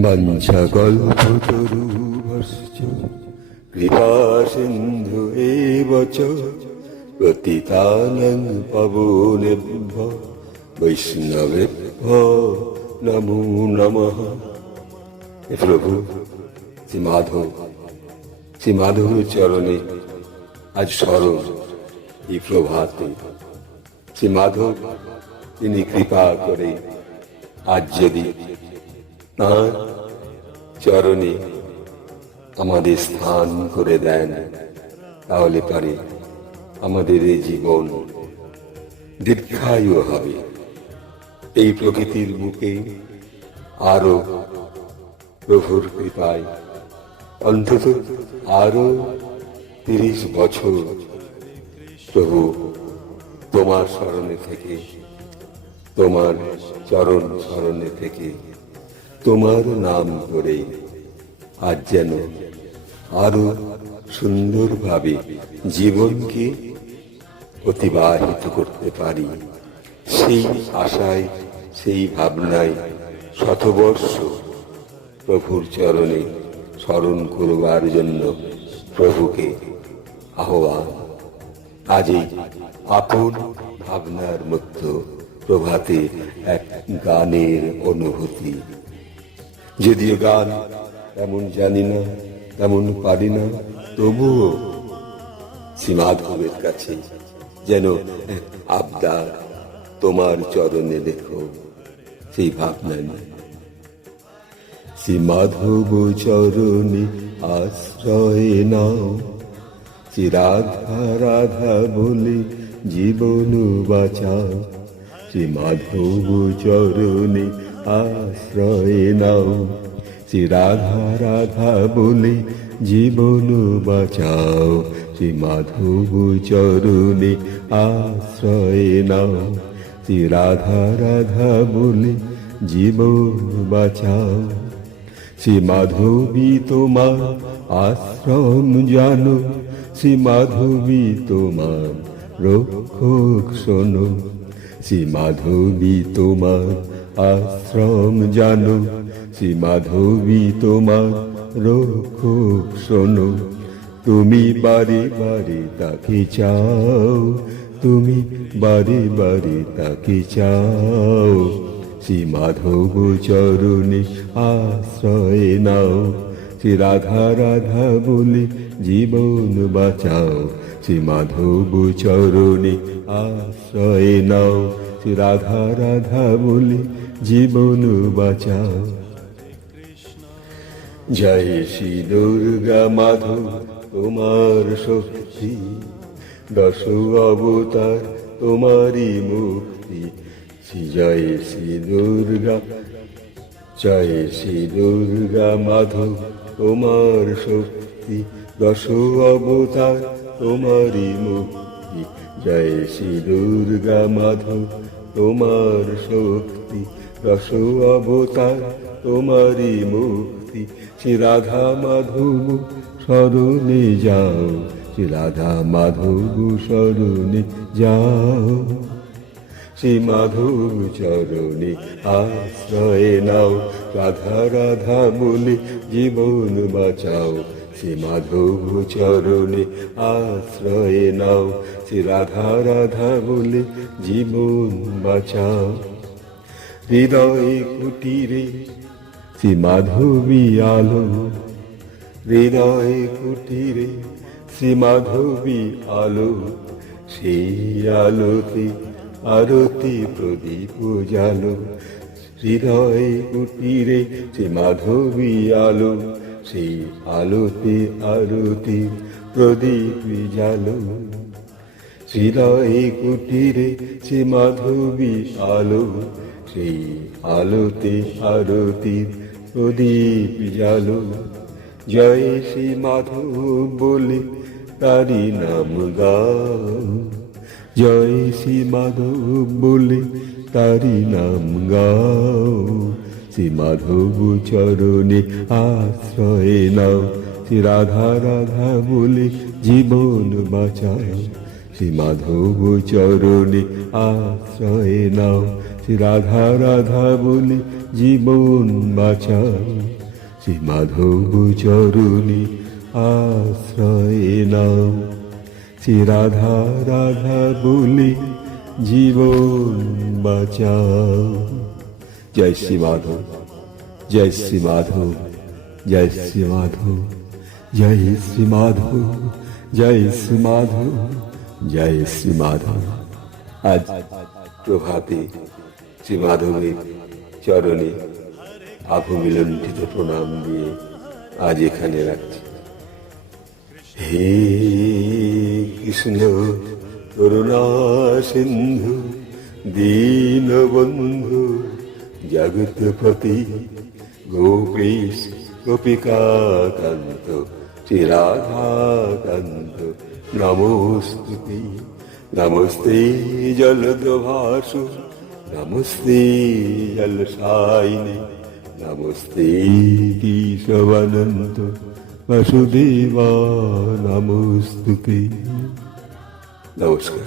বাঞ্ছাকল্পতরু ভস্য কৃপা সিন্ধু এব চ পতিতানাং পাবনেভ্যো বৈষ্ণবেভ্যো নমো নমঃ। হে প্রভু, শ্রী মাধব চরণে আজ স্মরণ এই প্রভাতে। শ্রী মাধব তিনি কৃপা করে আজ যদি তাঁর চরণে আমাদের স্থান করে দেন, তাহলে পারে আমাদের এই জীবন দীর্ঘায়ু হবে। এই প্রকৃতির বুকে আরো প্রভুর কৃপায় অন্তত আরো 30 বছর প্রভু তোমার স্মরণে থেকে, তোমার চরণ স্মরণে থেকে, তোমার নাম করে আজ যেন আরো সুন্দরভাবে জীবনকে অতিবাহিত করতে পারি, সেই আশায়, সেই ভাবনায় শতবর্ষ প্রভুর চরণে স্মরণ করবার জন্য প্রভুকে আহ্বান। আজই আপন ভাবনার মধ্যে প্রভাতে এক গানের অনুভূতি। যদিও গান তেমন জানি না, তেমন পারি না, তবুও শ্রী মাধবের কাছে যেন এক আবদার, তোমার চরণে দেখো, সেই ভাবনা নিয়ে। শ্রী মাধব চরণে আশ্রয় নাও, শ্রী রাধা রাধা বলে জীবন বাঁচাও। শ্রী মাধব চরণে আশ্রয় নাও, শ্রী রাধা রাধা বলে জীবন বাঁচাও। শ্রী মাধব চরণে আশ্রয় নাও, শ্রী রাধা রাধা বলে জীবন বাঁচাও। শ্রী মাধবী তোমার আশ্রম জানো, শ্রী মাধবী তোমার রক্ষক শোনো। শ্রী মাধবী তোমার আশ্রম জানো, শ্রী মাধবী তোমার রক্ষক শোনো। তুমি বারে বারে তাকে চাও, তুমি বারে বারে তাকে চাও। শ্রী মাধব চরণে আশ্রয় নাও, শ্রী রাধা রাধা বলে জীবন বাঁচাও। শ্রী মাধব চরণে আশ্রয় নাও, শ্রী রাধা রাধা বলে জীবন বাঁচাও। জয় শ্রী দুর্গা মাধব তোমার শক্তি, 10 অবতার তোমারই মুক্তি। জয় শ্রী দুর্গা, জয় শ্রী দুর্গা মাধব তোমার শক্তি, 10 অবতার তোমারই মুক্তি। জয় শ্রী দুর্গা মাধব তোমার শক্তি, 10 অবতার তোমারই মুক্তি। শ্রী রাধা মাধব শরণে যাও, শ্রী রাধা মাধব শরণে যাও। শ্রী মাধব চরণে আশ্রয় নাও, রাধা রাধা বলে জীবন বাঁচাও। শ্রী মাধব চরণে আশ্রয় নাও, শ্রী রাধা রাধা বলে জীবন বাঁচাও। হৃদয় কুটিরে শ্রী মাধবী আলো, হৃদয় কুটিরে শ্রী মাধবী আলো। সেই আলোতে আরতি প্রদীপ জালো, হৃদয় কুটিরে শ্রী মাধবী আলো। সেই আলোতে আরতি প্রদীপ জালো, হৃদয় কুটিরে শ্রী মাধবী আলো। সেই আলোতে আরতির প্রদীপ জালো। জয় শ্রী মাধব বলে তারি নাম গাও, জয় শ্রী মাধব বলে তারি নাম গাও। শ্রী মাধব চরণে আশ্রয় নাও, শ্রী রাধা রাধা বলে জীবন বাঁচাও। শ্রী মাধব চরণে আশ্রয় নাও, শ্রী রাধা রাধা বলে জীবন বাঁচাও, শ্রী মাধব চরণে আশ্রয় নাও, শ্রী রাধা রাধা বলে জীবন বাঁচাও। জয় শ্রী মাধব, জয় শ্রী মাধব, জয় শ্রী মাধব, জয় শ্রী মাধব, জয় শ্রী মাধব, জয় শ্রী মাধব। আজ প্রভাতে শ্রী মাধবের চরণে আভমিলণ্ঠিত প্রণাম দিয়ে আজ এখানে রাখছি। হে কৃষ্ণ করুণা সিন্ধু দীনবন্ধু জগৎপতি গোপীশ গোপিকা কান্ত শ্রী রাধাকান্ত নমস্তুতে। নমস্তে জলদভাসু নমস্তে জলসায়িনে নমস্তে কেশবানন্ত বাসুদেবা নমস্তুতে। নমস্কার।